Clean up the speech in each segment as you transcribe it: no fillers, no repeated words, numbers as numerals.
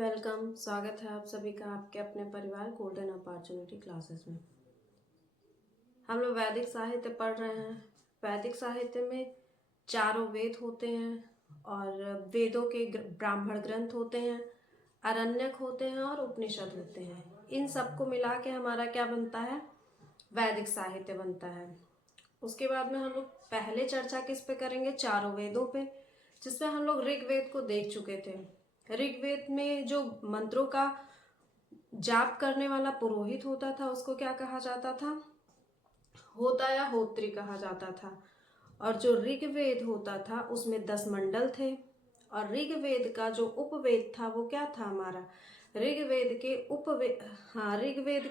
Welcome. स्वागत है आप सभी का आपके अपने परिवार गोल्डन अपॉर्चुनिटी क्लासेस में। हम लोग वैदिक साहित्य पढ़ रहे हैं। वैदिक साहित्य में चारों वेद होते हैं और वेदों के ब्राह्मण ग्रंथ होते हैं, आरण्यक होते हैं और उपनिषद होते हैं। इन सबको मिला के हमारा क्या बनता है? वैदिक साहित्य बनता है। उसके बाद में हम लोग पहले चर्चा किस पे करेंगे? चारों वेदों पे, जिसमें हम लोग ऋग्वेद को देख चुके थे। ऋग्वेद में जो मंत्रों का जाप करने वाला पुरोहित होता था उसको क्या कहा जाता था? होता या होत्री कहा जाता था। और जो ऋग्वेद होता था उसमें 10 मंडल थे। और ऋग्वेद का जो उपवेद था वो क्या था हमारा? ऋग्वेद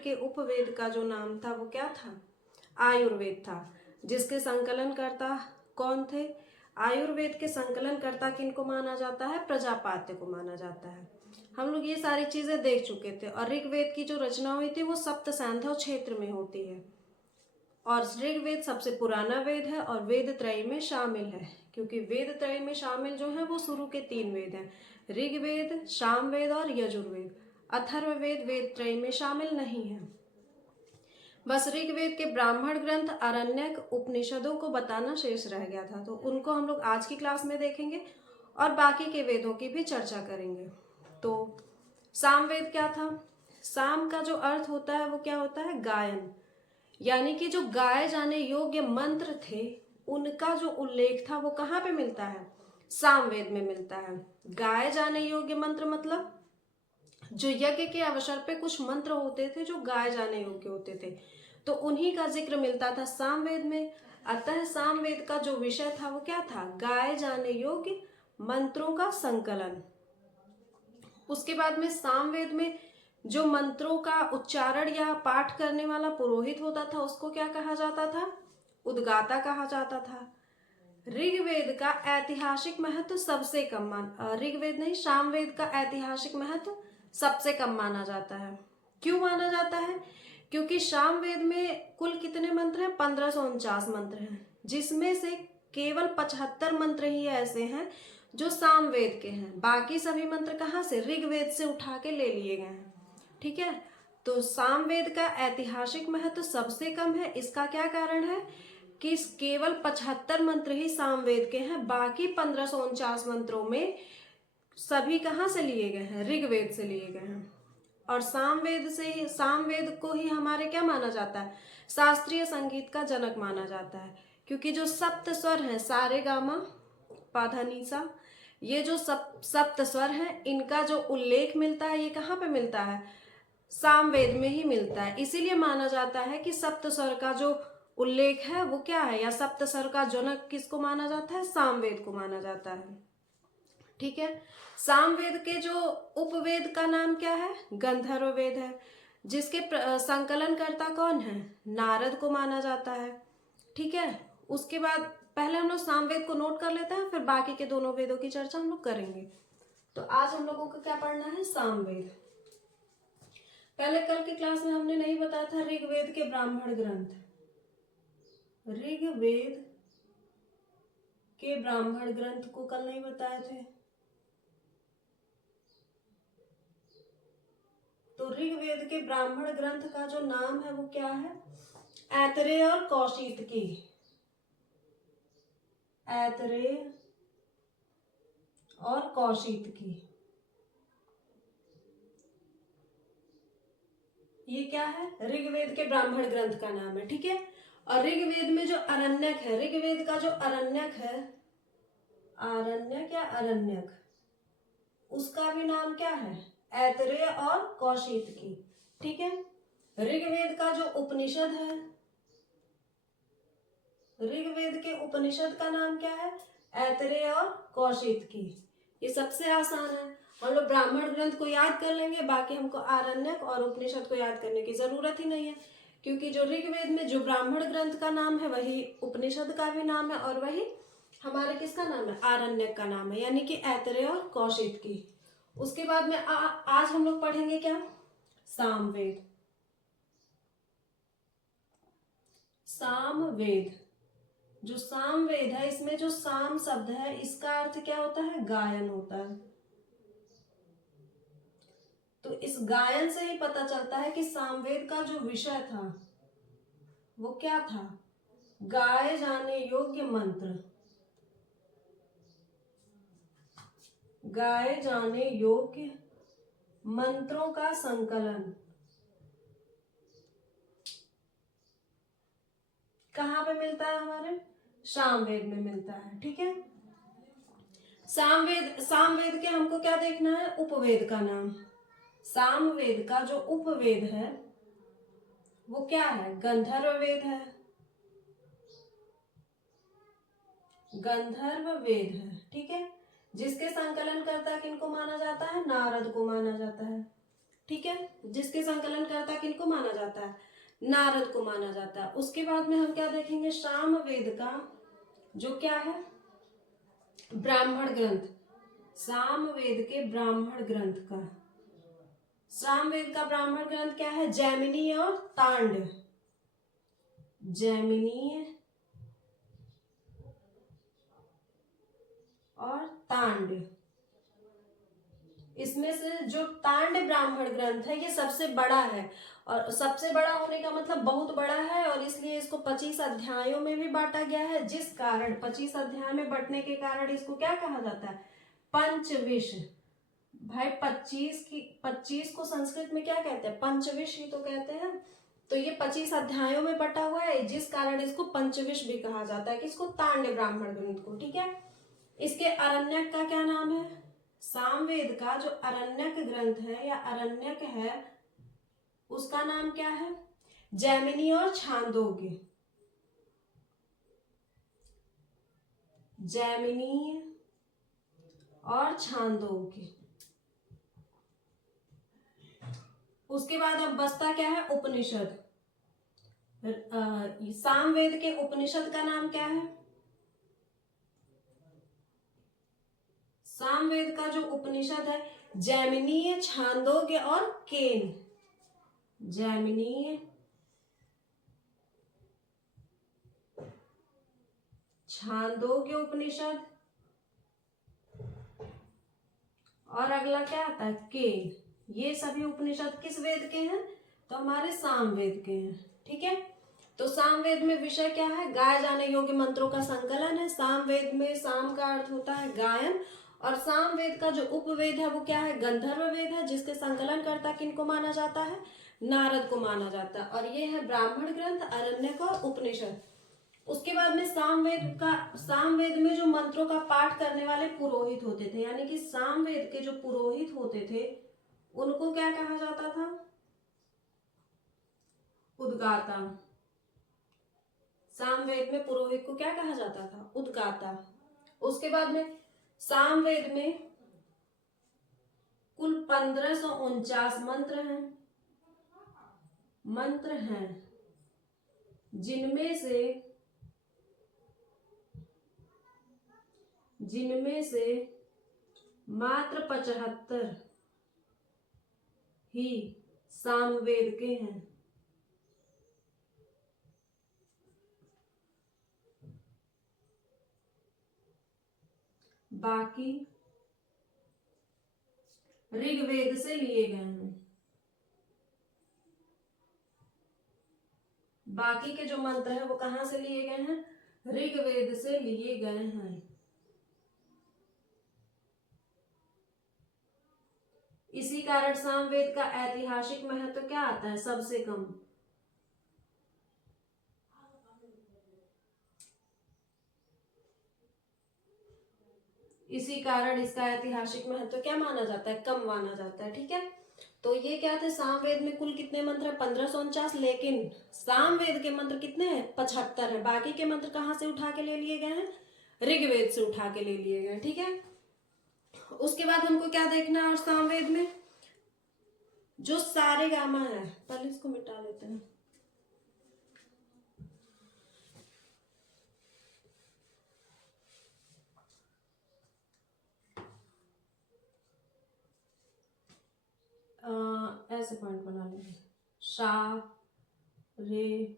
के उपवेद का जो नाम था वो क्या था? आयुर्वेद था। जिसके संकलनकर्ता कौन थे? आयुर्वेद के संकलनकर्ता किनको माना जाता है? प्रजापात्य को माना जाता है। हम लोग ये सारी चीजें देख चुके थे। और ऋग्वेद की जो रचना हुई थी वो सप्त सैंधव क्षेत्र में होती है। और ऋग्वेद सबसे पुराना वेद है और वेद त्रय में शामिल है, क्योंकि वेद त्रय में शामिल जो है वो शुरू के 3 वेद हैं, ऋग्वेद, सामवेद और यजुर्वेद। अथर्ववेद वेद त्रय में शामिल नहीं है। बस ऋग्वेद के ब्राह्मण ग्रंथ, आरण्यक, उपनिषदों को बताना शेष रह गया था, तो उनको हम लोग आज की क्लास में देखेंगे और बाकी के वेदों की भी चर्चा करेंगे। तो सामवेद क्या था? साम का जो अर्थ होता है वो क्या होता है? गायन। यानी कि जो गाए जाने योग्य मंत्र थे उनका जो उल्लेख था वो कहाँ पे मिलता है? सामवेद में मिलता है। गाए जाने योग्य मंत्र मतलब जो यज्ञ के अवसर पे कुछ मंत्र होते थे जो गाए जाने योग्य होते थे, तो उन्हीं का जिक्र मिलता था सामवेद में। अतः सामवेद का जो विषय था वो क्या था? गाए जाने योग्य मंत्रों का संकलन। उसके बाद में सामवेद में जो मंत्रों का उच्चारण या पाठ करने वाला पुरोहित होता था उसको क्या कहा जाता था? उद्गाता कहा जाता था। ऋग्वेद का ऐतिहासिक महत्व सबसे कम ऋग्वेद नहीं, सामवेद का ऐतिहासिक महत्व सबसे कम माना जाता है। क्यों माना जाता है? क्योंकि सामवेद में कुल कितने मंत्र हैं? 1549 मंत्र हैं, जिसमें से केवल 75 मंत्र ही ऐसे हैं जो सामवेद के हैं। बाकी सभी मंत्र कहाँ से? ऋग्वेद से उठा के ले लिए गए हैं। ठीक है, तो सामवेद का ऐतिहासिक महत्व सबसे कम है। इसका क्या कारण है? कि केवल 75 मंत्र ही सामवेद के हैं, बाकी 1549 मंत्रों में सभी कहाँ से लिए गए हैं? ऋग्वेद से लिए गए हैं। और सामवेद को ही हमारे क्या माना जाता है? शास्त्रीय संगीत का जनक माना जाता है, क्योंकि जो सप्त स्वर हैं, सारे गामा पाधा नीसा, ये जो सप्त स्वर हैं इनका जो उल्लेख मिलता है ये कहाँ पे मिलता है? सामवेद में ही मिलता है। इसीलिए माना जाता है कि सप्त स्वर का जो उल्लेख है वो क्या है, या सप्त स्वर का जनक किसको माना जाता है? सामवेद को माना जाता है। ठीक है, सामवेद के जो उपवेद का नाम क्या है? गंधर्व वेद है, जिसके संकलनकर्ता कौन है? नारद को माना जाता है। ठीक है, उसके बाद पहले हम लोग सामवेद को नोट कर लेते हैं, फिर बाकी के दोनों वेदों की चर्चा हम लोग करेंगे। तो आज हम लोगों को क्या पढ़ना है? सामवेद। पहले कल की क्लास में हमने नहीं बताया था ऋग्वेद के ब्राह्मण ग्रंथ। ऋग्वेद के ब्राह्मण ग्रंथ को कल नहीं बताए थे। तो ऋग्वेद के ब्राह्मण ग्रंथ का जो नाम है वो क्या है? ऐतरेय और कौशितकी। ऐतरेय और कौशितकी, ये क्या है? ऋग्वेद के ब्राह्मण ग्रंथ का नाम है। ठीक है, और ऋग्वेद में जो आरण्यक है, ऋग्वेद का जो आरण्यक है, आरण्यक या अरण्यक, उसका भी नाम क्या है? ऐतरेय और कौशितकी। ठीक है, ऋग्वेद का जो उपनिषद है, ऋग्वेद के उपनिषद का नाम क्या है? ऐतरेय और कौशितकी। ये सबसे आसान है, हम लोग ब्राह्मण ग्रंथ को याद कर लेंगे, बाकी हमको आरण्यक और उपनिषद को याद करने की जरूरत ही नहीं है, क्योंकि जो ऋग्वेद में जो ब्राह्मण ग्रंथ का नाम है वही उपनिषद का भी नाम है और वही हमारे किसका नाम है? आरण्यक का नाम है, यानी कि ऐतरेय और कौशितकी। उसके बाद में आज हम लोग पढ़ेंगे क्या? सामवेद। सामवेद, जो सामवेद है इसमें जो साम शब्द है इसका अर्थ क्या होता है? गायन होता है। गायन से ही पता चलता है कि सामवेद का जो विषय था वो क्या था, गाए जाने योग्य मंत्र, गाए जाने योग्य मंत्रों का संकलन कहाँ पे मिलता है, हमारे सामवेद में मिलता है। ठीक है, सामवेद के हमको क्या देखना है, उपवेद का नाम। सामवेद का जो उपवेद है वो क्या है, गंधर्व वेद है, गंधर्व वेद है। ठीक है, जिसके संकलन करता किनको माना जाता है, नारद को माना जाता है। ठीक है, जिसके संकलन करता किनको माना जाता है, नारद को माना जाता है। उसके बाद में हम क्या देखेंगे, सामवेद का जो क्या है, ब्राह्मण ग्रंथ, सामवेद के ब्राह्मण ग्रंथ का, सामवेद का ब्राह्मण ग्रंथ क्या है, जैमिनी और तांड, जैमिनी और तांड। इसमें से जो तांड ब्राह्मण ग्रंथ है ये सबसे बड़ा है, और सबसे बड़ा होने का मतलब बहुत बड़ा है, और इसलिए इसको 25 अध्यायों में भी बांटा गया है, जिस कारण 25 अध्याय में बंटने के कारण इसको क्या कहा जाता है, पंचविश। भाई 25 को संस्कृत में क्या कहते हैं, पंचविश ही तो कहते हैं। तो ये 25 अध्यायों में बटा हुआ है, जिस कारण इसको पंचविश भी कहा जाता है, किसको, तांड ब्राह्मण ग्रंथ को। ठीक है, इसके अरण्यक का क्या नाम है, सामवेद का जो अरण्यक ग्रंथ है या अरण्यक है उसका नाम क्या है, जैमिनी और छांदोग्य, जैमिनी और छांदोग्य। उसके बाद अब बचता क्या है, उपनिषद। सामवेद के उपनिषद का नाम क्या है, सामवेद का जो उपनिषद है, जैमिनीय, छांदोग्य और केन, जैमिनीय, छांदोग्य उपनिषद, और अगला क्या आता है, केन। ये सभी उपनिषद किस वेद के हैं, तो हमारे सामवेद के हैं। ठीक है, तो सामवेद में विषय क्या है, गाए जाने योग्य मंत्रों का संकलन है। सामवेद में साम का अर्थ होता है गायन, और सामवेद का जो उपवेद है वो क्या है, गंधर्व वेद है, जिसके संकलन करता किनको माना जाता है, नारद को माना जाता है। और ये है ब्राह्मण ग्रंथ, अरण्यक और उपनिषद। उसके बाद में सामवेद में जो मंत्रों का पाठ करने वाले पुरोहित होते थे, यानी कि सामवेद के जो पुरोहित होते थे उनको क्या कहा जाता था, उद्गाता। सामवेद में पुरोहित को क्या कहा जाता था, उद्गाता। उसके बाद में सामवेद में कुल 1549 मंत्र हैं, जिनमें से मात्र 75 ही सामवेद के हैं। बाकी ऋग्वेद से लिए गए हैं। बाकी के जो मंत्र है वो कहां से लिए गए हैं, ऋग्वेद से लिए गए हैं। इसी कारण सामवेद का ऐतिहासिक महत्व क्या आता है, सबसे कम। इसी कारण इसका ऐतिहासिक महत्व क्या माना जाता है, कम माना जाता है। ठीक है, तो ये क्या थे, सामवेद में कुल कितने मंत्र है, 1549, लेकिन सामवेद के मंत्र कितने हैं, 75 है। बाकी के मंत्र कहाँ से उठा के ले लिए गए हैं, ऋग्वेद से उठा के ले लिए गए। ठीक है, उसके बाद हमको क्या देखना है, और सामवेद में जो सारे गामा है, पहले इसको मिटा लेते हैं। ऐसे पॉइंट बना लेंगे, सा रे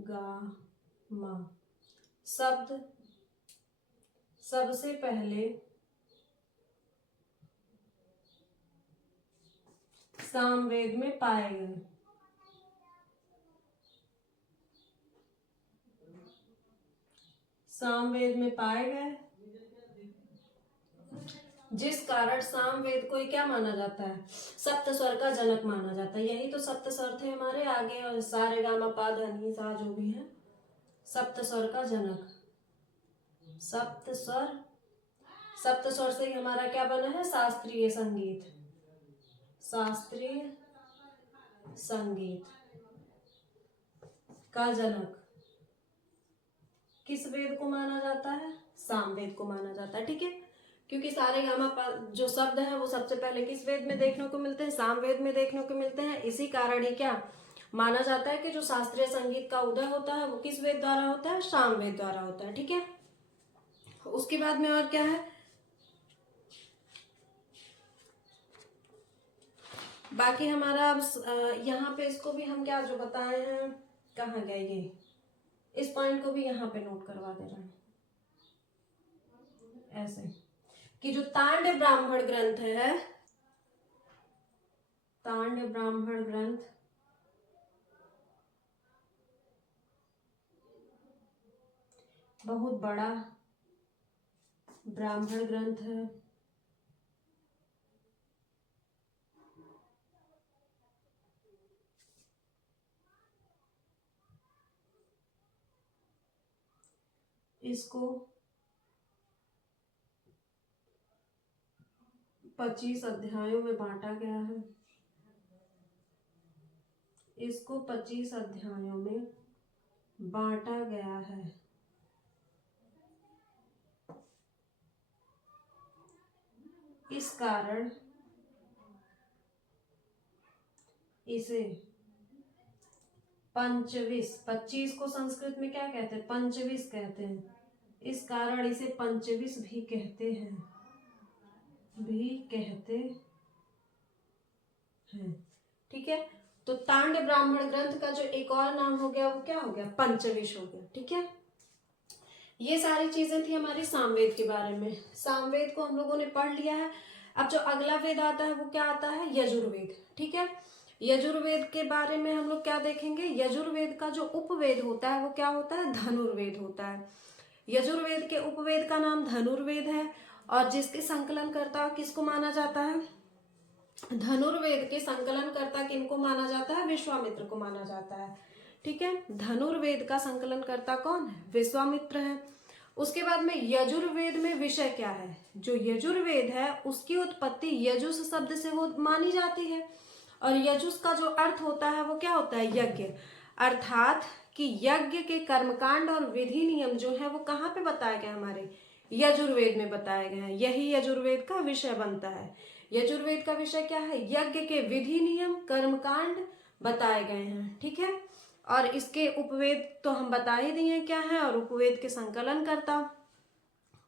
गा मा, शब्द सबसे पहले सामवेद में पाए गए। सामवेद में पाए गए, जिस कारण सामवेद को क्या माना जाता है, सप्त स्वर का जनक माना जाता है। यही तो सप्त स्वर थे हमारे आगे, और सारे गामा पा धा सा जो भी है, सप्त स्वर का जनक। सप्त स्वर, सप्त स्वर से ही हमारा क्या बना है, शास्त्रीय संगीत। शास्त्रीय संगीत का जनक किस वेद को माना जाता है, सामवेद को माना जाता है। ठीक है, क्योंकि सारे गामा जो शब्द है वो सबसे पहले किस वेद में देखने को मिलते हैं, सामवेद में देखने को मिलते हैं। इसी कारण ही क्या माना जाता है कि जो शास्त्रीय संगीत का उदय होता है वो किस वेद द्वारा होता है, सामवेद द्वारा होता है। ठीक है, उसके बाद में और क्या है, बाकी हमारा अब यहाँ पे इसको भी हम क्या जो बताए हैं, कहाँ गए ये, इस पॉइंट को भी यहाँ पे नोट करवा दे रहे हैं ऐसे कि जो तांड ब्राह्मण ग्रंथ है, तांड ब्राह्मण ग्रंथ बहुत बड़ा ब्राह्मण ग्रंथ है। इसको 25 अध्यायों में बांटा गया है। इसको 25 अध्यायों में बांटा गया है। इस कारण इसे पंचविश, 25 को संस्कृत में क्या कहते हैं, पंचविश कहते हैं। इस कारण इसे पंचविश भी कहते हैं, ठीक है। तो तांड ब्राह्मण ग्रंथ का जो एक और नाम हो गया वो क्या हो गया, पंचविश हो गया। ठीक है, ये सारी चीजें थी हमारी सामवेद के बारे में। सामवेद को हम लोगों ने पढ़ लिया है। अब जो अगला वेद आता है वो क्या आता है, यजुर्वेद। ठीक है, यजुर्वेद के बारे में हम लोग क्या देखेंगे, यजुर्वेद का जो उपवेद होता है वो क्या होता है, धनुर्वेद होता है। यजुर्वेद के उपवेद का नाम धनुर्वेद है, और जिसके संकलनकर्ता किसको माना जाता है, धनुर्वेद के संकलनकर्ता किनको माना जाता है, विश्वामित्र को माना जाता है। ठीक है, धनुर्वेद का संकलनकर्ता कौन है, विश्वामित्र है। उसके बाद में यजुर्वेद में विषय क्या है, जो यजुर्वेद है उसकी उत्पत्ति यजुस शब्द से वो मानी जाती है, और यजुस का जो अर्थ होता है वो क्या होता है, यज्ञ। अर्थात कि यज्ञ के कर्मकांड और विधि नियम जो है वो कहाँ पे बताए गए, हमारे यजुर्वेद में बताए गए हैं। यही यजुर्वेद का विषय बनता है। यजुर्वेद का विषय क्या है, यज्ञ के विधि नियम कर्मकांड बताए गए हैं। ठीक है, और इसके उपवेद तो हम बता ही दिए क्या है, और उपवेद के संकलन करता।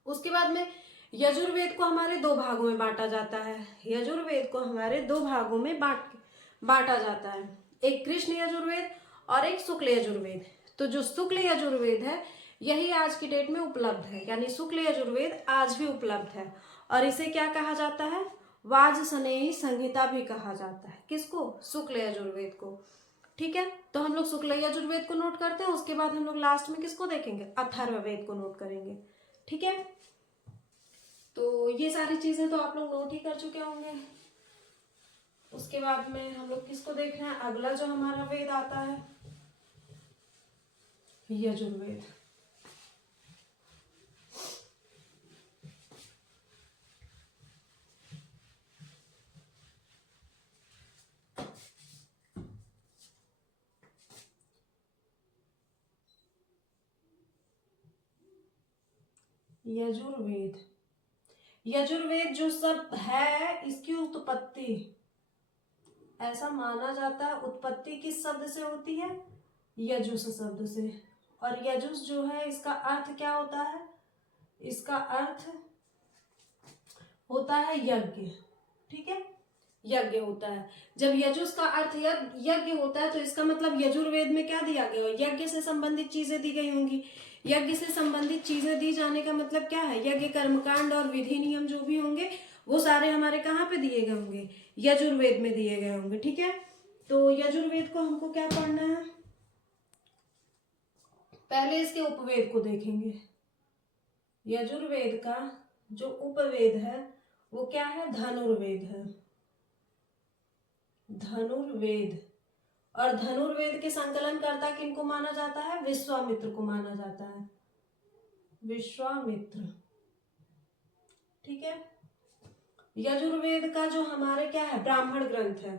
उसके बाद में यजुर्वेद को हमारे दो भागों में बांटा जाता है। यजुर्वेद को हमारे दो भागों में बांटा जाता है, एक कृष्ण यजुर्वेद और एक शुक्ल यजुर्वेद। तो जो शुक्ल यजुर्वेद है यही आज की डेट में उपलब्ध है, यानी शुक्ल यजुर्वेद आज भी उपलब्ध है, और इसे क्या कहा जाता है, वाजसनेयी संहिता भी कहा जाता है। किसको, शुक्ल यजुर्वेद को। ठीक है, तो हम लोग शुक्ल यजुर्वेद को नोट करते हैं, उसके बाद हम लोग लास्ट में किसको देखेंगे, अथर्ववेद को नोट करेंगे। ठीक है, तो ये सारी चीजें तो आप लोग नोट ही कर चुके होंगे। उसके बाद में हम लोग किसको देख रहे हैं, अगला जो हमारा वेद आता है यजुर्वेद। यजुर्वेद, यजुर्वेद जो सब है इसकी उत्पत्ति ऐसा माना जाता है, उत्पत्ति किस शब्द से होती है, यजुस शब्द से। और यजुस जो है इसका अर्थ क्या होता है, इसका अर्थ होता है यज्ञ। ठीक है, यज्ञ होता है। जब यजुस का अर्थ यज्ञ होता है तो इसका मतलब यजुर्वेद में क्या दिया गया, यज्ञ से संबंधित चीजें दी गई होंगी। यज्ञ से संबंधित चीजें दी जाने का मतलब क्या है, यज्ञ कर्मकांड और विधि नियम जो भी होंगे वो सारे हमारे कहाँ पे दिए गए होंगे, यजुर्वेद में दिए गए होंगे। ठीक है, तो यजुर्वेद को हमको क्या पढ़ना है, पहले इसके उपवेद को देखेंगे। यजुर्वेद का जो उपवेद है वो क्या है, धनुर्वेद है, धनुर्वेद। और धनुर्वेद के संकलनकर्ता किनको माना जाता है, विश्वामित्र को माना जाता है, विश्वामित्र। ठीक है, यजुर्वेद का जो हमारे क्या है, ब्राह्मण ग्रंथ है।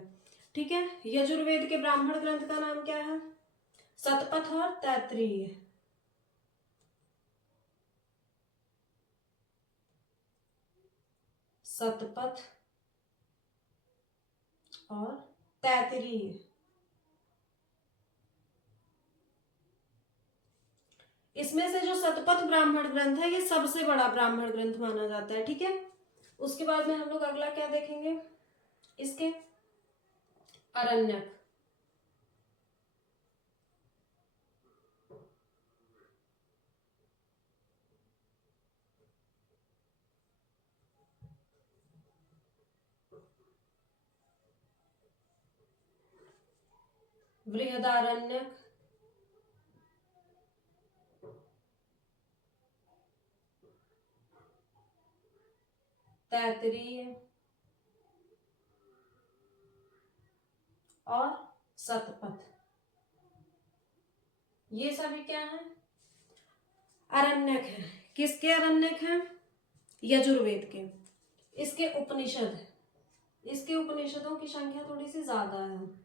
ठीक है, यजुर्वेद के ब्राह्मण ग्रंथ का नाम क्या है, शतपथ और तैत्तिरीय। शतपथ और तैत्तिरीय। इसमें से जो शतपथ ब्राह्मण ग्रंथ है ये सबसे बड़ा ब्राह्मण ग्रंथ माना जाता है। ठीक है, उसके बाद में हम लोग अगला क्या देखेंगे, इसके आरण्यक। बृहदारण्यक, तैत्तिरीय और शतपथ, ये सभी क्या है, आरण्यक है। किसके आरण्यक हैं, यजुर्वेद के। इसके उपनिषद, इसके उपनिषदों की संख्या थोड़ी सी ज्यादा है।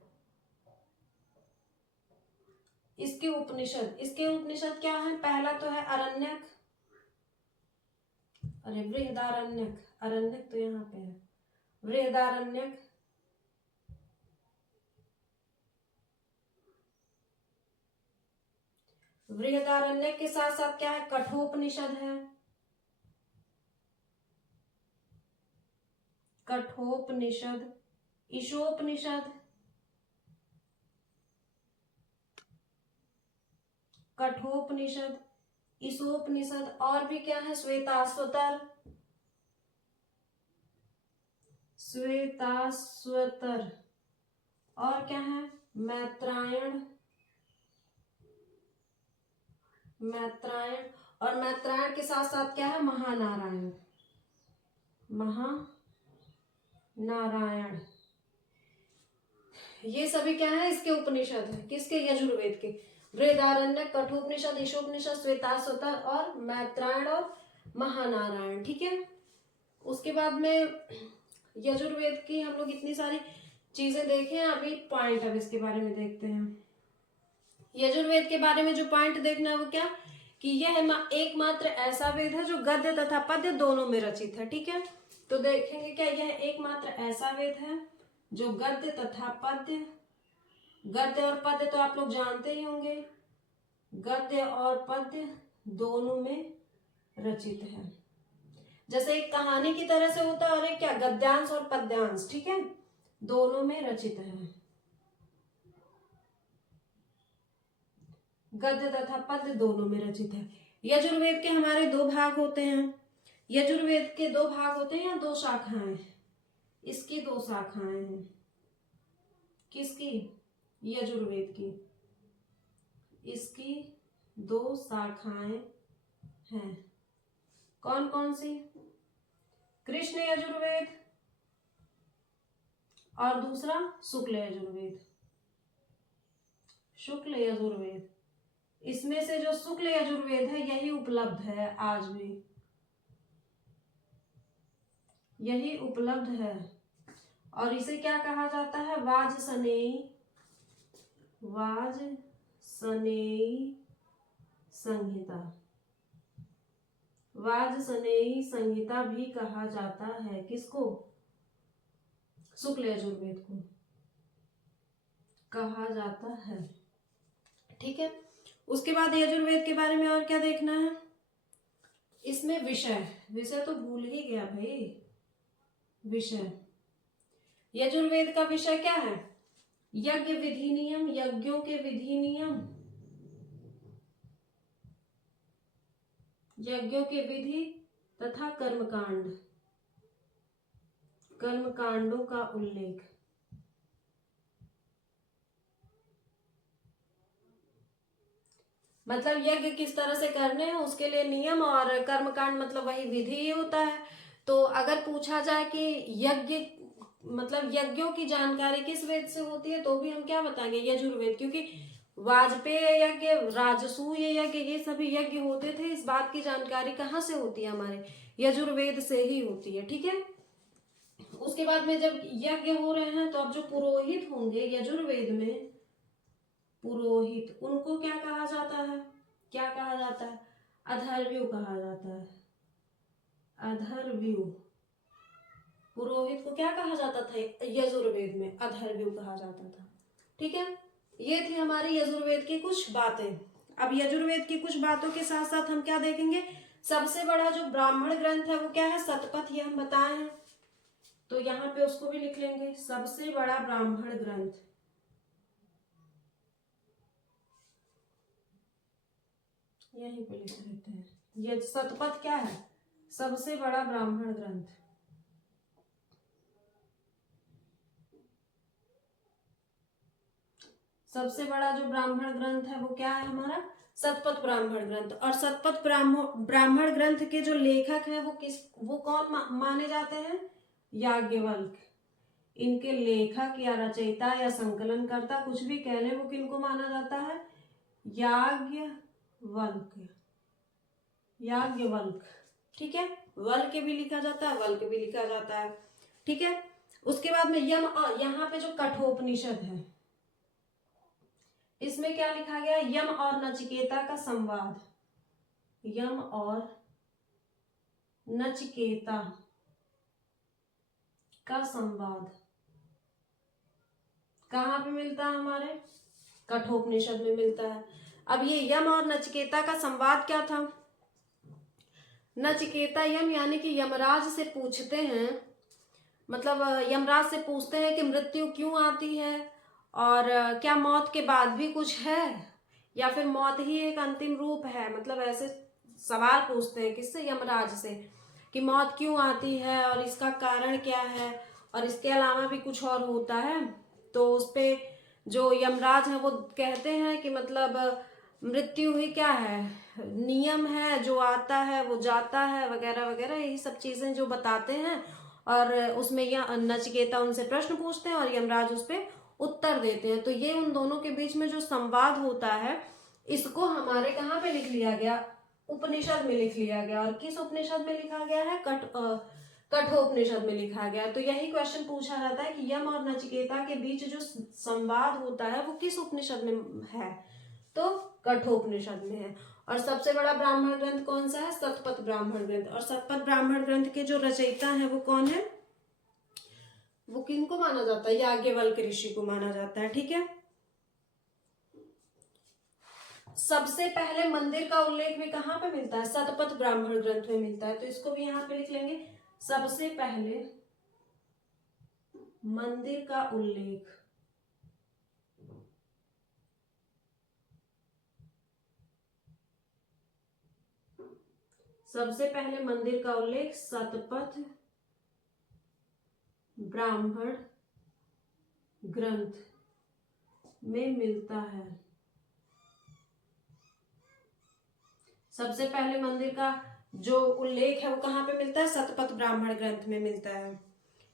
इसके उपनिषद क्या है, पहला तो है अरण्यक, अरे बृहदारण्यक, अरण्यक तो यहाँ पे है, बृहदारण्यक, बृहदारण्यक के साथ साथ क्या है, कठोपनिषद है, कठोपनिषद, ईशोपनिषद, कठोपनिषद, ईशोपनिषद, और भी क्या है, श्वेताश्वतर, श्वेताश्वतर, और क्या है, मैत्रायण, मैत्रायण, और मैत्रायण के साथ साथ क्या है, महानारायण, महानारायण। ये सभी क्या है, इसके उपनिषद है, किसके, यजुर्वेद के। बृहदारण्यक, कठोपनिषद, ईशोपनिषद, श्वेताश्वतर और मैत्रायण और महानारायण। ठीक है, उसके बाद में यजुर्वेद की हम लोग इतनी सारी चीजें देखें, अभी पॉइंट अब इसके बारे में देखते हैं। यजुर्वेद के बारे में जो पॉइंट देखना है वो क्या, कि यह एकमात्र ऐसा वेद है जो गद्य तथा पद्य दोनों में रचित है। ठीक है, तो देखेंगे क्या, यह एकमात्र ऐसा वेद है जो गद्य तथा पद्य, गद्य और पद्य तो आप लोग जानते ही होंगे, गद्य और पद्य दोनों में रचित है। जैसे एक कहानी की तरह से होता है, और एक क्या, गद्यांश और पद्यांश। ठीक है, दोनों में रचित है, गद्य तथा पद्य दोनों में रचित है। यजुर्वेद के हमारे दो भाग होते हैं, यजुर्वेद के दो भाग होते हैं या दो शाखाएं, इसकी दो शाखाएं हैं, किसकी, यजुर्वेद की, इसकी दो शाखाएं हैं। कौन कौन सी, कृष्ण यजुर्वेद और दूसरा शुक्ल यजुर्वेद, शुक्ल यजुर्वेद। इसमें से जो शुक्ल यजुर्वेद है यही उपलब्ध है आज भी, यही उपलब्ध है, और इसे क्या कहा जाता है, वाजसनेयी, वाजसनेयी संहिता, वाजसनेयी संहिता भी कहा जाता है। किसको, शुक्ल यजुर्वेद को कहा जाता है। ठीक है, उसके बाद यजुर्वेद के बारे में और क्या देखना है, इसमें विषय तो भूल ही गया भाई, विषय, यजुर्वेद का विषय क्या है, यज्ञ विधि नियम, यज्ञों के विधि नियम, यज्ञों के विधि तथा कर्मकांड, कर्मकांडों का उल्लेख। मतलब यज्ञ किस तरह से करने हैं उसके लिए नियम, और कर्मकांड मतलब वही विधि ही होता है। तो अगर पूछा जाए कि यज्ञ मतलब यज्ञों की जानकारी किस वेद से होती है, तो भी हम क्या बताएंगे, यजुर्वेद, क्योंकि वाजपेय यज्ञ, राजसूय यज्ञ, ये सभी यज्ञ होते थे। इस बात की जानकारी कहाँ से होती है, हमारे यजुर्वेद से ही होती है। ठीक है। उसके बाद में जब यज्ञ हो रहे हैं तो अब जो पुरोहित होंगे यजुर्वेद में, पुरोहित, उनको क्या कहा जाता है, क्या कहा जाता है, अधर्व्यु कहा जाता है, अधर्व्यु। पुरोहित को क्या कहा जाता था यजुर्वेद में, अधर्व्यु कहा जाता था। ठीक है। ये थी हमारी यजुर्वेद की कुछ बातें। अब यजुर्वेद की कुछ बातों के साथ साथ हम क्या देखेंगे, सबसे बड़ा जो ब्राह्मण ग्रंथ है वो क्या है, शतपथ, ये हम बताए हैं। तो यहाँ पे उसको भी लिख लेंगे, सबसे बड़ा ब्राह्मण ग्रंथ, यहीं पे लिख लेते हैं। ये शतपथ क्या है, सबसे बड़ा ब्राह्मण ग्रंथ। सबसे बड़ा जो ब्राह्मण ग्रंथ है वो क्या है हमारा, शतपथ ब्राह्मण ग्रंथ। और शतपथ ब्राह्मण ग्रंथ के जो लेखक है वो कौन माने जाते हैं, याज्ञवल्क। इनके लेखक या रचयिता या संकलनकर्ता, कुछ भी कह लें, वो किनको माना जाता है, याज्ञवल्क, याज्ञवल्क। ठीक है। वल्क भी लिखा जाता है, वल्क भी लिखा जाता है। ठीक है। उसके बाद में यम, यहाँ पे जो कठोपनिषद है इसमें क्या लिखा गया, यम और नचिकेता का संवाद, यम और नचिकेता का संवाद कहाँ पे मिलता है, हमारे कठोपनिषद में मिलता है। अब ये यम और नचिकेता का संवाद क्या था, नचिकेता यम यानी कि यमराज से पूछते हैं, मतलब यमराज से पूछते हैं कि मृत्यु क्यों आती है, और क्या मौत के बाद भी कुछ है, या फिर मौत ही एक अंतिम रूप है। मतलब ऐसे सवाल पूछते हैं, किससे, यमराज से, कि मौत क्यों आती है और इसका कारण क्या है, और इसके अलावा भी कुछ और होता है। तो उस पे जो यमराज है वो कहते हैं कि मतलब मृत्यु ही क्या है, नियम है, जो आता है वो जाता है, वगैरह वगैरह, यही सब चीजें जो बताते हैं। और उसमें यह नचिकेता उनसे प्रश्न पूछते हैं और यमराज उस पर उत्तर देते हैं। तो ये उन दोनों के बीच में जो संवाद होता है, इसको हमारे कहाँ पे लिख लिया गया, उपनिषद में लिख लिया गया। और किस उपनिषद में लिखा गया है, कठोपनिषद में लिखा गया। तो यही क्वेश्चन पूछा जाता है कि यम और नचिकेता के बीच जो संवाद होता है वो किस उपनिषद में है, तो कठोपनिषद में है। और सबसे बड़ा ब्राह्मण ग्रंथ कौन सा है, शतपथ ब्राह्मण ग्रंथ। और शतपथ ब्राह्मण ग्रंथ के जो रचयिता है वो कौन है, वो किनको माना जाता है, याज्ञवल्क्य ऋषि को माना जाता है। ठीक है। सबसे पहले मंदिर का उल्लेख भी कहाँ पे मिलता है, शतपथ ब्राह्मण ग्रंथ में मिलता है। तो इसको भी यहाँ पे लिख लेंगे, सबसे पहले मंदिर का उल्लेख, सबसे पहले मंदिर का उल्लेख शतपथ ब्राह्मण ग्रंथ में मिलता है। सबसे पहले मंदिर का जो उल्लेख है वो कहाँ पे मिलता है, शतपथ ब्राह्मण ग्रंथ में मिलता है।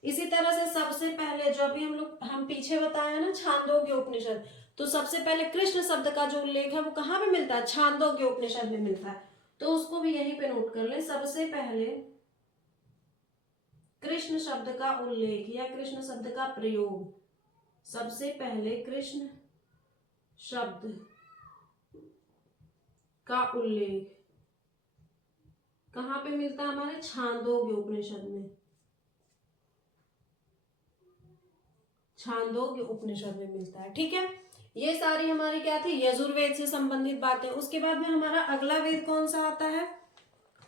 इसी तरह से सबसे पहले जो अभी हम पीछे बताया ना, छांदोग्य उपनिषद, तो सबसे पहले कृष्ण शब्द का जो उल्लेख है वो कहाँ पे मिलता है, छांदोग्य उपनिषद में मिलता है। तो उसको भी यहीं पे नोट कर ले, सबसे पहले कृष्ण शब्द का उल्लेख या कृष्ण शब्द का प्रयोग, सबसे पहले कृष्ण शब्द का उल्लेख कहाँ पे मिलता है, हमारे छांदोग्य उपनिषद में, छांदोग्य उपनिषद में मिलता है। ठीक है। ये सारी हमारी क्या थी, यजुर्वेद से संबंधित बातें। उसके बाद में हमारा अगला वेद कौन सा आता है,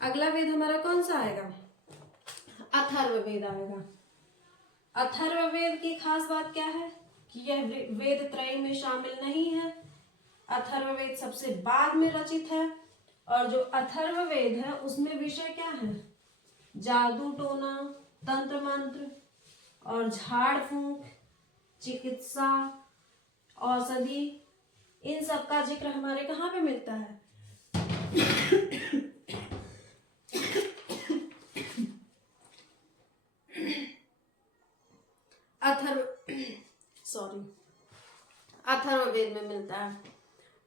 अगला वेद हमारा कौन सा आएगा, अथर्ववेद आएगा। अथर्ववेद की खास बात क्या है कि यह वेद त्रय में शामिल नहीं है, अथर्ववेद सबसे बाद में रचित है। और जो अथर्ववेद है उसमें विषय क्या है? जादू टोना, तंत्र मंत्र और झाड़ फूंक, चिकित्सा, औषधि, इन सब का जिक्र हमारे कहाँ पे मिलता है? अथर्ववेद में मिलता है।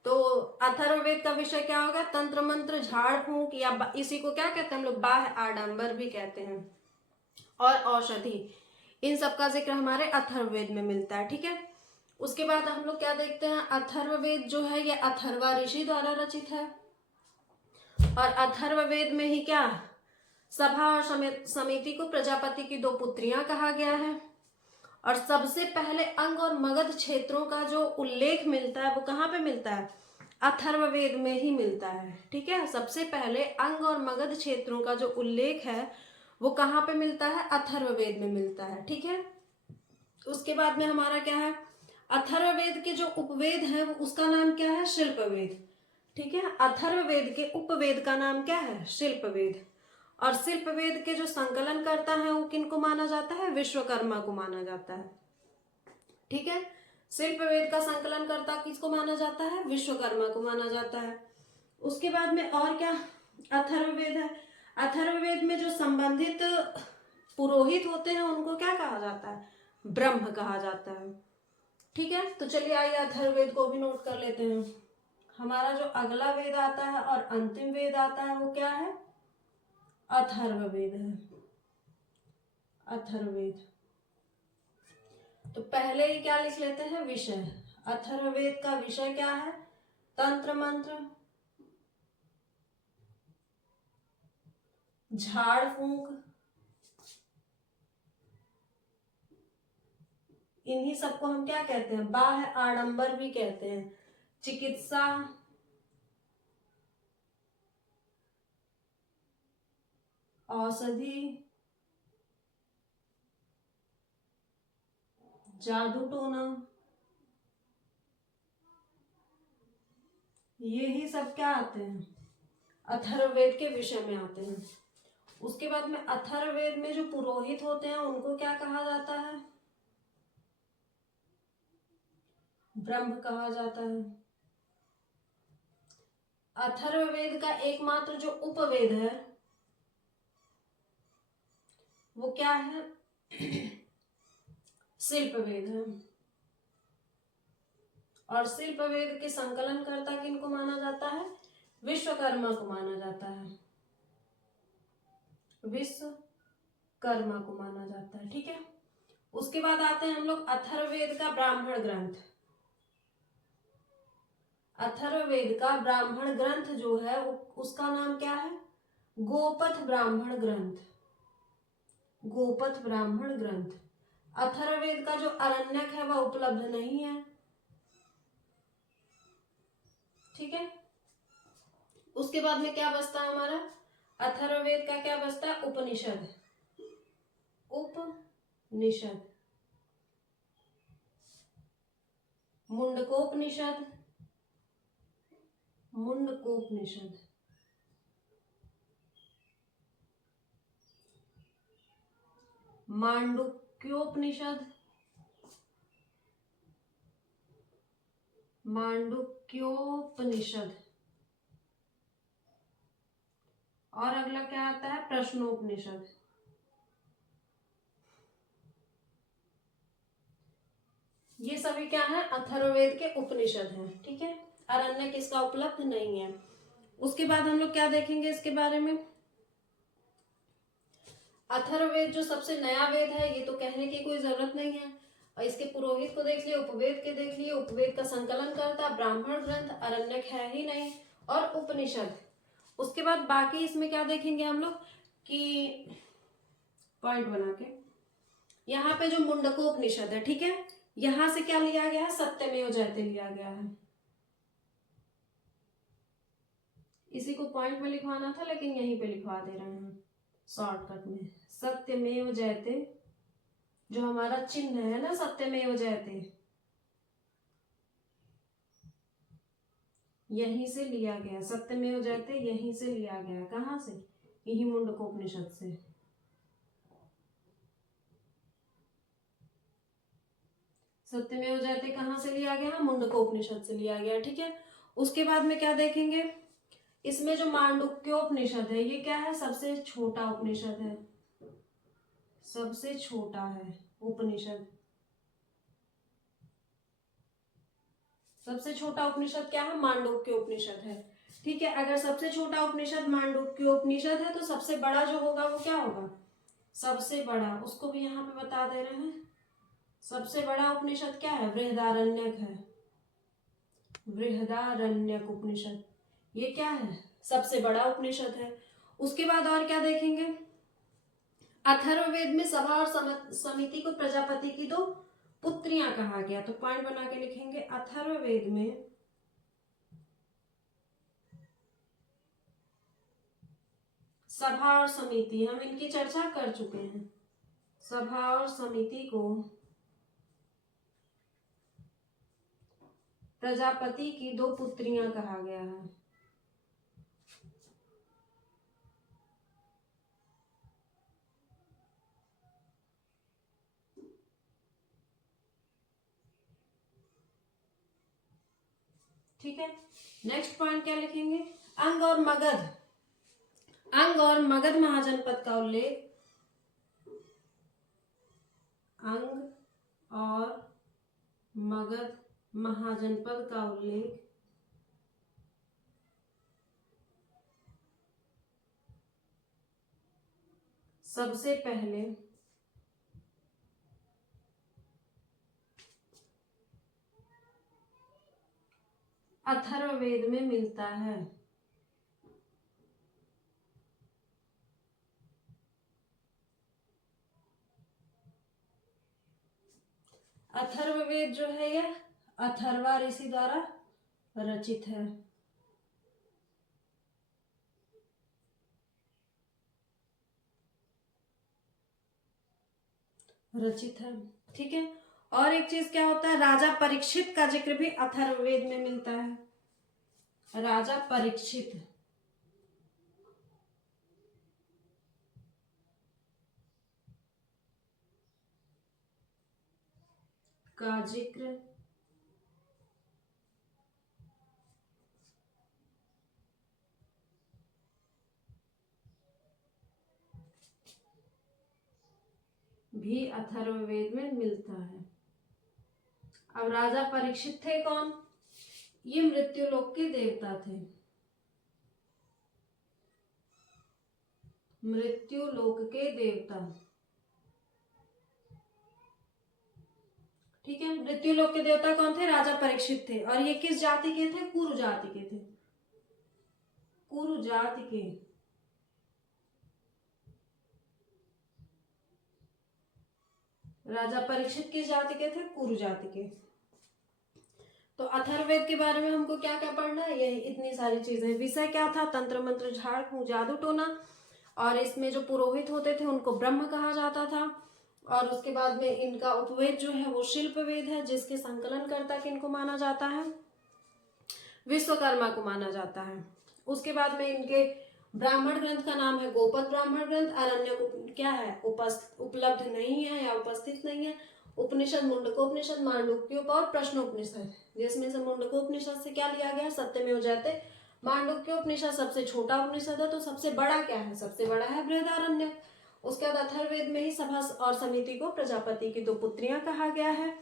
तो अथर्ववेद का विषय क्या होगा? तंत्र मंत्र, झाड़ फूंक, या इसी को क्या कहते हैं हम लोग? बाह्य आडंबर भी कहते हैं, और औषधि, इन सब का जिक्र हमारे अथर्ववेद में मिलता है। ठीक है, उसके बाद हम लोग क्या देखते हैं? अथर्ववेद जो है ये अथर्वा ऋषि द्वारा रचित है, और अथर्ववेद में ही क्या, सभा और समिति को प्रजापति की 2 पुत्रियां कहा गया है। और सबसे पहले अंग और मगध क्षेत्रों का जो उल्लेख मिलता है वो कहाँ पे मिलता है? अथर्ववेद में ही मिलता है। ठीक है, सबसे पहले अंग और मगध क्षेत्रों का जो उल्लेख है वो कहाँ पे मिलता है? अथर्ववेद में मिलता है। ठीक है, उसके बाद में हमारा क्या है? अथर्ववेद के जो उपवेद है उसका नाम क्या है? शिल्पवेद। ठीक है, अथर्ववेद के उपवेद का नाम क्या है? शिल्पवेद। और शिल्पवेद के जो संकलन करता है वो किनको माना जाता है? विश्वकर्मा को माना जाता है। ठीक है, शिल्पवेद का संकलन करता किसको माना जाता है? विश्वकर्मा को माना जाता है। उसके बाद में और क्या अथर्ववेद है? अथर्ववेद में जो संबंधित पुरोहित होते हैं उनको क्या कहा जाता है? ब्रह्म कहा जाता है। ठीक है, तो चलिए आइए अथर्ववेद को भी नोट कर लेते हैं। हमारा जो अगला वेद आता है और अंतिम वेद आता है वो क्या है? अथर्ववेद है। अथर्ववेद, तो पहले ही क्या लिख लेते हैं? विषय। अथर्ववेद का विषय क्या है? तंत्र मंत्र, झाड़ फूंक, इन्हीं सबको हम क्या कहते हैं? बाह्य आडंबर भी कहते हैं। चिकित्सा, औषधि, जादू टोना, ये ही सब क्या आते हैं? अथर्ववेद के विषय में आते हैं। उसके बाद में अथर्ववेद में जो पुरोहित होते हैं उनको क्या कहा जाता है? ब्रह्म कहा जाता है। अथर्ववेद का एकमात्र जो उपवेद है वो क्या है? शिल्पवेद है। और शिल्पवेद के संकलन करता किनको माना जाता है? विश्वकर्मा को माना जाता है। विश्वकर्मा को माना जाता है। ठीक है, उसके बाद आते हैं हम लोग अथर्ववेद का ब्राह्मण ग्रंथ। अथर्ववेद का ब्राह्मण ग्रंथ जो है उसका नाम क्या है? गोपथ ब्राह्मण ग्रंथ। गोपथ ब्राह्मण ग्रंथ। अथर्ववेद का जो अरण्यक है वह उपलब्ध नहीं है। ठीक है, उसके बाद में क्या बचता है हमारा? अथर्ववेद का क्या बचता है? उपनिषद। उपनिषद, मुंडकोपनिषद, मुंडकोपनिषद, मांडुक्योपनिषद, मांडुक्योपनिषद, और अगला क्या आता है? प्रश्नोपनिषद। ये सभी क्या है? अथर्ववेद के उपनिषद हैं। ठीक है, अरण्यक इसका उपलब्ध नहीं है। उसके बाद हम लोग क्या देखेंगे इसके बारे में? अथर्ववेद जो सबसे नया वेद है ये तो कहने की कोई जरूरत नहीं है। और इसके पुरोहित को देख लिए, उपवेद के देख लिए, उपवेद का संकलन करता ब्राह्मण ग्रंथ, अरण्यक है ही नहीं, और उपनिषद। उसके बाद बाकी इसमें क्या देखेंगे हम लोग कि पॉइंट बना के यहाँ पे जो मुंडकोपनिषद है, ठीक है, यहां से क्या लिया गया है? सत्यमेव जयते लिया गया है। इसी को पॉइंट में लिखवाना था लेकिन यहीं पे लिखवा दे रहे हैं शॉर्टकट में। सत्यमेव जयते, जो हमारा चिन्ह है ना, सत्यमेव जयते, यहीं से लिया गया, सत्यमेव जयते यहीं से लिया गया। कहाँ से? यही मुंडकोपनिषद से। सत्यमेव जयते कहाँ से लिया गया? मुंडकोपनिषद से लिया गया। ठीक है, उसके बाद में क्या देखेंगे, इसमें जो मांडुक्योपनिषद है ये क्या है? सबसे छोटा उपनिषद है, सबसे छोटा है उपनिषद। सबसे छोटा उपनिषद क्या है? मांडुक्य उपनिषद है। ठीक है, अगर सबसे छोटा उपनिषद मांडुक्य उपनिषद है तो सबसे बड़ा जो होगा वो क्या होगा? सबसे बड़ा, उसको भी यहाँ पे बता दे रहे हैं। सबसे बड़ा उपनिषद क्या है? बृहदारण्यक है, बृहदारण्यक उपनिषद। ये क्या है? सबसे बड़ा उपनिषद है। उसके बाद और क्या देखेंगे, अथर्ववेद में सभा और समिति को प्रजापति की दो पुत्रियां कहा गया। तो पॉइंट बना के लिखेंगे, अथर्ववेद में सभा और समिति, हम इनकी चर्चा कर चुके हैं। सभा और समिति को प्रजापति की दो पुत्रियां कहा गया है। ठीक है, नेक्स्ट पॉइंट क्या लिखेंगे, अंग और मगध, अंग और मगध महाजनपद का उल्लेख, अंग और मगध महाजनपद का उल्लेख सबसे पहले अथर्ववेद में मिलता है। अथर्ववेद जो है यह अथर्वा ऋषि द्वारा रचित है। रचित है, ठीक है। और एक चीज क्या होता है, राजा परीक्षित का जिक्र भी अथर्ववेद में मिलता है। राजा परीक्षित का जिक्र भी अथर्ववेद में मिलता है। अब राजा परीक्षित थे कौन? ये मृत्युलोक के देवता थे, मृत्युलोक के देवता। ठीक है, मृत्युलोक के देवता कौन थे? राजा परीक्षित थे। और ये किस जाति के थे? कुरु जाति के थे, कुरु जाति के। राजा परीक्षित किस जाति के थे? कुरु जाति के। तो अथर्ववेद के बारे में हमको क्या क्या पढ़ना है? यही इतनी सारी चीजें। विषय क्या था? तंत्र मंत्र झाड़ फूंक जादू टोना। और इसमें जो पुरोहित होते थे उनको ब्रह्म कहा जाता था। और उसके बाद में इनका उपवेद जो है वो शिल्प वेद है, जिसके संकलन कर्ता किनको माना जाता है? विश्वकर्मा को माना जाता है। उसके बाद में इनके ब्राह्मण ग्रंथ का नाम है गोपद ब्राह्मण ग्रंथ। अरण्य क्या है? उपलब्ध नहीं है या उपस्थित नहीं है। उपनिषद मुंडकोपनिषद, मांडुक्योप और प्रश्नोपनिषद, जिसमें से मुंडकोपनिषद से क्या लिया गया? सत्यमेव जयते। मांडुक्योपनिषद सबसे छोटा उपनिषद है, तो सबसे बड़ा क्या है? सबसे बड़ा है बृहदारण्यक। उसके बाद अथर्ववेद में ही सभा और समिति को प्रजापति की दो पुत्रियां कहा गया है।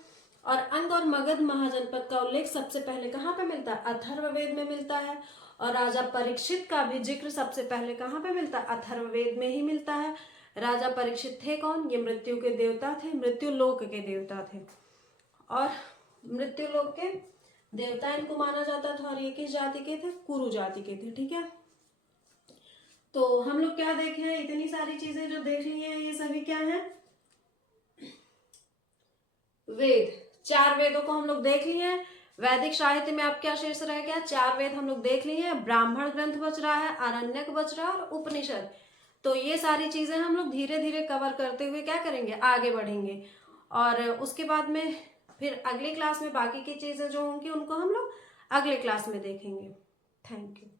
और अंग और मगध महाजनपद का उल्लेख सबसे पहले कहाँ पे मिलता है? अथर्ववेद में मिलता है। और राजा परीक्षित का भी जिक्र सबसे पहले कहाँ पे मिलता है? अथर्ववेद में ही मिलता है। राजा परीक्षित थे कौन? ये मृत्यु के देवता थे, मृत्यु लोक के देवता थे। और मृत्यु लोक के देवता इनको माना जाता था। और ये किस जाति के थे? कुरु जाति के थे। ठीक है, तो हम लोग क्या देखे हैं? इतनी सारी चीजें जो देख ली हैं, ये सभी क्या है? वेद। चार वेदों को हम लोग देख लिए हैं। वैदिक साहित्य में अब क्या शेष रह गया? चार वेद हम लोग देख लिए हैं। ब्राह्मण ग्रंथ बच रहा है, आरण्यक बच रहा है और उपनिषद। तो ये सारी चीजें हम लोग धीरे धीरे कवर करते हुए क्या करेंगे? आगे बढ़ेंगे। और उसके बाद में फिर अगली क्लास में बाकी की चीजें जो होंगी उनको हम लोग अगले क्लास में देखेंगे। Thank you.